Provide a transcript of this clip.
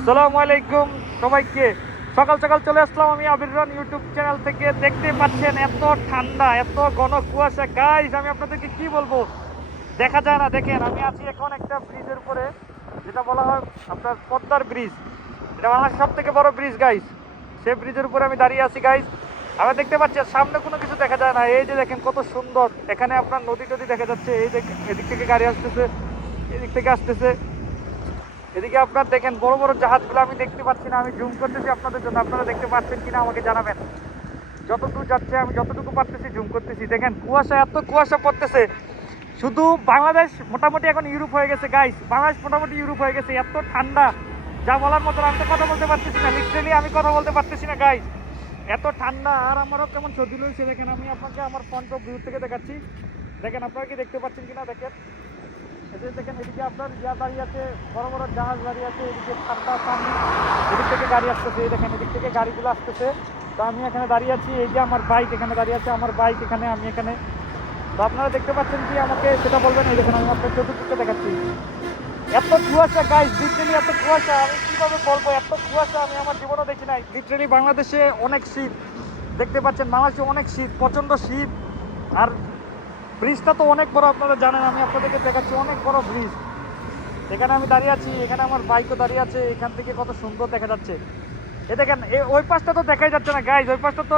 আসসালামু আলাইকুম সবাইকে। সকাল সকাল চলে আসলাম আমি আবির রন ইউটিউব চ্যানেল থেকে। দেখতে পাচ্ছেন এত ঠান্ডা, এত ঘন কুয়াশা গাইস, আমি আপনাদেরকে কি বলবো, দেখা যায় না। দেখেন আমি আছি এখন একটা ব্রিজের উপরে, যেটা বলা হয় আপনার পদ্মার ব্রিজ। এটা বাংলাদেশের সব থেকে বড় ব্রিজ গাইস। সেই ব্রিজের উপরে আমি দাঁড়িয়ে আছি গাইস। আমি দেখতে পাচ্ছি সামনে কোনো কিছু দেখা যায় না। এই যে দেখেন কত সুন্দর, এখানে আপনার নদী টদী দেখা যাচ্ছে। এই যে এদিক থেকে গাড়ি আসতেছে, এদিক থেকে আসতেছে। এদিকে আপনার দেখেন বড় বড় জাহাজগুলো আমি দেখতে পাচ্ছি না। আমি জুম করতেছি আপনাদের জন্য, আপনারা দেখতে পাচ্ছেন কিনা আমাকে জানাবেন। যতদূর যাচ্ছে আমি যতটুকু পারতেছি জুম করতেছি। দেখেন কুয়াশা, এত কুয়াশা পড়তেছে। শুধু বাংলাদেশ মোটামুটি এখন ইউরোপ হয়ে গেছে গাইস। বাংলাদেশ মোটামুটি ইউরোপ হয়ে গেছে, এত ঠান্ডা যা বলার মতো। আমি তো কথা বলতে পারতেছি না, লিটারেলি আমি কথা বলতে পারতেছি না গাইস, এত ঠান্ডা। আর আমারও কেমন সর্দি হয়েছে। দেখেন আমি আপনাকে আমার ফ্রন্ট অফ ভিউ থেকে দেখাচ্ছি। দেখেন আপনারা কি দেখতে পাচ্ছেন কিনা দেখেন। দেখেন এদিকে আপনার দাঁড়িয়ে আছে, বড় বড় জাহাজ দাঁড়িয়ে আছে। এদিকে ঠান্ডা পানি, এদিক থেকে গাড়ি আসতেছে। এই দেখেন এদিক থেকে গাড়িগুলো আসতেছে। তো আমি এখানে দাঁড়িয়ে আছি। এই যে আমার বাইক এখানে দাঁড়িয়ে আছে, আমার বাইক এখানে, আমি এখানে। তো আপনারা দেখতে পাচ্ছেন কি আমাকে সেটা বলবেন। এই দেখেন আমি আপনার চতুর্দিকে দেখাচ্ছি। এত কুয়াশা গাইস, লিটারেলি এত কুয়াশা, আমি কিভাবে বলবো, এত কুয়াশা আমি আমার জীবনে দেখি নাই। লিটারেলি বাংলাদেশে অনেক শীত, দেখতে পাচ্ছেন বাংলাদেশে অনেক শীত, প্রচণ্ড শীত। আর ব্রিজটা তো অনেক বড়, আপনারা জানেন। আমি আপনাদেরকে দেখাচ্ছি অনেক বড় ব্রিজ। এখানে আমি দাঁড়িয়ে আছি, এখানে আমার বাইকও দাঁড়িয়ে আছে। এখান থেকে কত সুন্দর দেখা যাচ্ছে। এ দেখেন ওই পাশটা তো দেখাই যাচ্ছে না গাইজ, ওই পাশটা তো